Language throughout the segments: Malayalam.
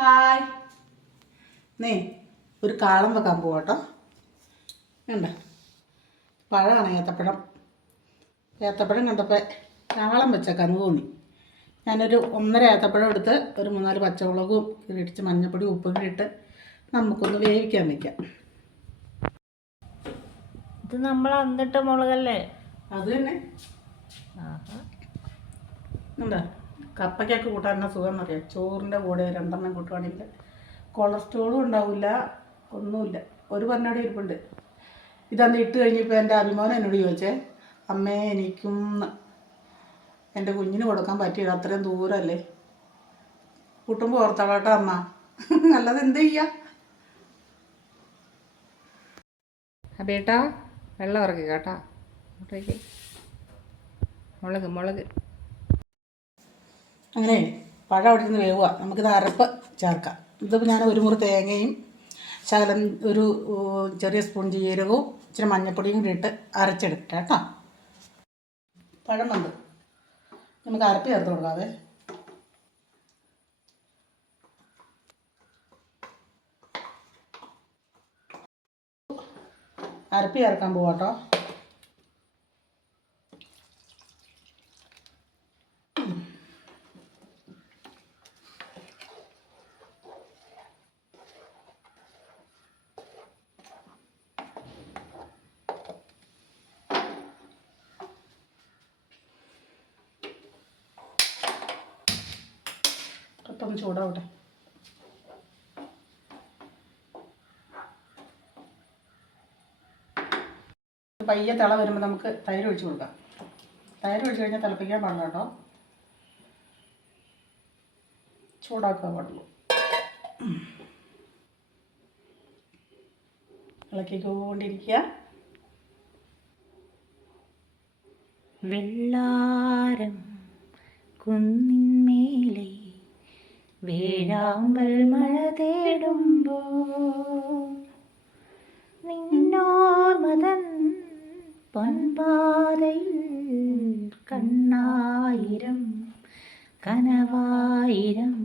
ഹായ്. നീ ഒരു കാളം വെക്കാൻ പോവാട്ടോ. കണ്ട പഴമാണ് ഏത്തപ്പഴം. ഏത്തപ്പഴം കണ്ടപ്പോൾ കാളം വെച്ചേക്കാന്ന് തോന്നി. ഞാനൊരു 1.5 ഏത്തപ്പഴം എടുത്ത് ഒരു 3-4 പച്ചമുളകും ഇടിച്ച് മഞ്ഞൾപ്പൊടി ഉപ്പും ഇട്ട് നമുക്കൊന്ന് വേവിക്കാൻ വയ്ക്കാം. ഇത് നമ്മൾ അന്നിട്ട മുളകല്ലേ? അത് തന്നെ. എന്താ കപ്പയ്ക്കൊക്കെ കൂട്ടാൻ തന്നെ സുഖം എന്നറിയാം. ചോറിൻ്റെ കൂടെ 2 കൂട്ടുവാണെങ്കിൽ കൊളസ്ട്രോളും ഉണ്ടാവില്ല, ഒന്നുമില്ല. ഒരു പന്നടി ഇരിപ്പുണ്ട്. ഇതന്ന് ഇട്ട് കഴിഞ്ഞപ്പോൾ എൻ്റെ അഭിമാനം എന്നോട് ചോദിച്ചേ, അമ്മേ എനിക്കും എൻ്റെ കുഞ്ഞിന് കൊടുക്കാൻ പറ്റിയത് അത്രയും ദൂരമല്ലേ, കൂട്ടുമ്പോൾ ഓർത്തോളാട്ടോ അമ്മ, നല്ലത് എന്ത് ചെയ്യാം. ബേട്ടാ വെള്ളം ഇറക്കി കേട്ടാ. മുളക് അങ്ങനെ പഴം അവിടെ നിന്ന് വേവുക. നമുക്കിത് അരപ്പ് ചേർക്കാം. ഇതിപ്പോൾ ഞാൻ ഒരു മുറി തേങ്ങയും ശകലം ഒരു ചെറിയ സ്പൂൺ ജീരകവും ഇച്ചിരി മഞ്ഞൾപ്പൊടിയും കൂടി ഇട്ട് അരച്ചെടുക്കട്ടെ കേട്ടോ. പഴം വന്ന് നമുക്ക് അരപ്പ് ചേർത്ത് കൊടുക്കാവേ. അരപ്പ് ചേർക്കാൻ പോവാട്ടോ. അപ്പം ചൂടാവട്ടെ. പയ്യെ തിള വരുമ്പോൾ നമുക്ക് തൈര് ഒഴിച്ച് കൊടുക്കാം. തൈര് ഒഴിച്ച് കഴിഞ്ഞാൽ തിളപ്പിക്കാൻ പാടില്ല കേട്ടോ, ചൂടാക്കാൻ പാടുള്ളൂ. ഇളക്കിക്കൊണ്ടിരിക്കുക. വെള്ളാരം കുന്നിന്മേലെ വേഴാമ്പൽ മഴ തേടുമ്പോ നിന്നോർമതൻ പൊൻപാതയിൽ കണ്ണായിരം കനവായിരം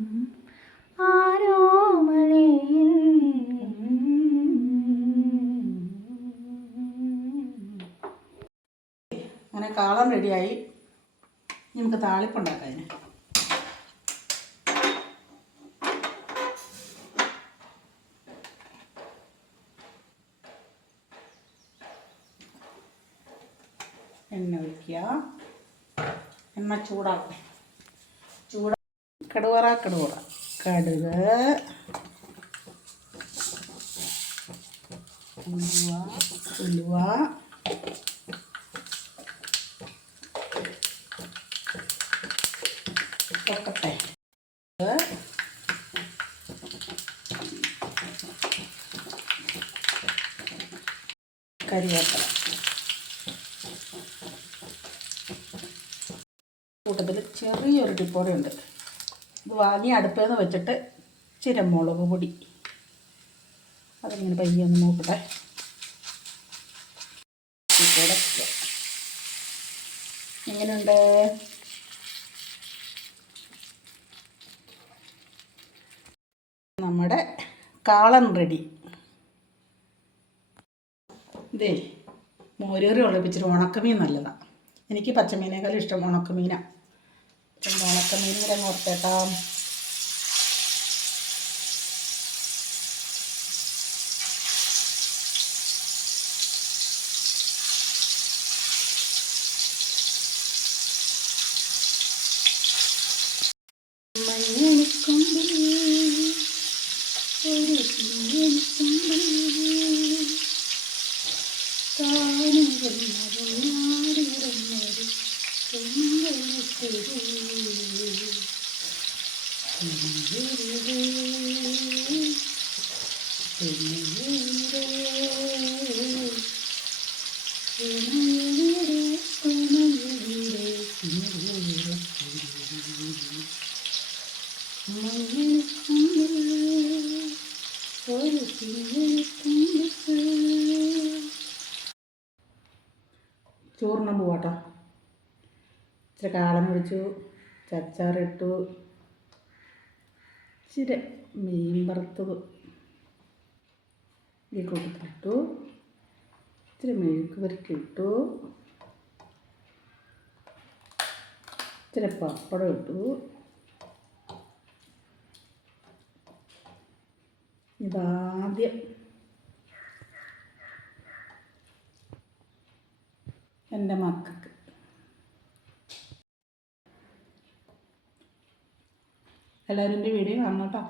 ആരോമലയിൽ. അങ്ങനെ കാളം റെഡിയായി. നമുക്ക് താളിപ്പുണ്ടാക്കാം. അതിന് എണ്ണ ഒഴിക്കുക. എണ്ണ ചൂടാക്കും. കടുവറ കടുക്, ഉലുവ, പൊക്കട്ടെ. കരിവേപ്പില കൂട്ടത്തിൽ ചെറിയൊരു ടിപ്പോടെ ഉണ്ട്. ഇത് വാങ്ങി അടുപ്പേന്ന് വെച്ചിട്ട് ഇച്ചിരി മുളക് പൊടി അതിങ്ങനെ പയ്യെ ഒന്ന് നോക്കട്ടെ. എങ്ങനെയുണ്ട്? നമ്മുടെ കാളൻ റെഡി. ഇതേ മോരേറി ഒളിപ്പിച്ചിട്ട് ഉണക്കമീൻ നല്ലതാണ്. എനിക്ക് പച്ചമീനേക്കാളും ഇഷ്ടം ഉണക്കമീനാണ്. ഉണക്കമീൻ കൂടെ ഓർത്തേക്കാം. ചോറിനാൻ പോവാട്ടോ. ഇച്ചിരി കാളം ഒഴിച്ചു, ചച്ചാറിട്ടു, ഇച്ചിരി മീൻ വറുത്തത് ഈ കൂട്ടത്തിലിട്ടു. ഇച്ചിരി മെഴുക്ക് പുരട്ടിയിട്ടു. ഇച്ചിരി പപ്പടം ഇട്ടു. ഇതാദ്യം എൻ്റെ മക്കൾക്ക് എല്ലാവരും എൻ്റെ വീഡിയോ കാണണം കേട്ടോ.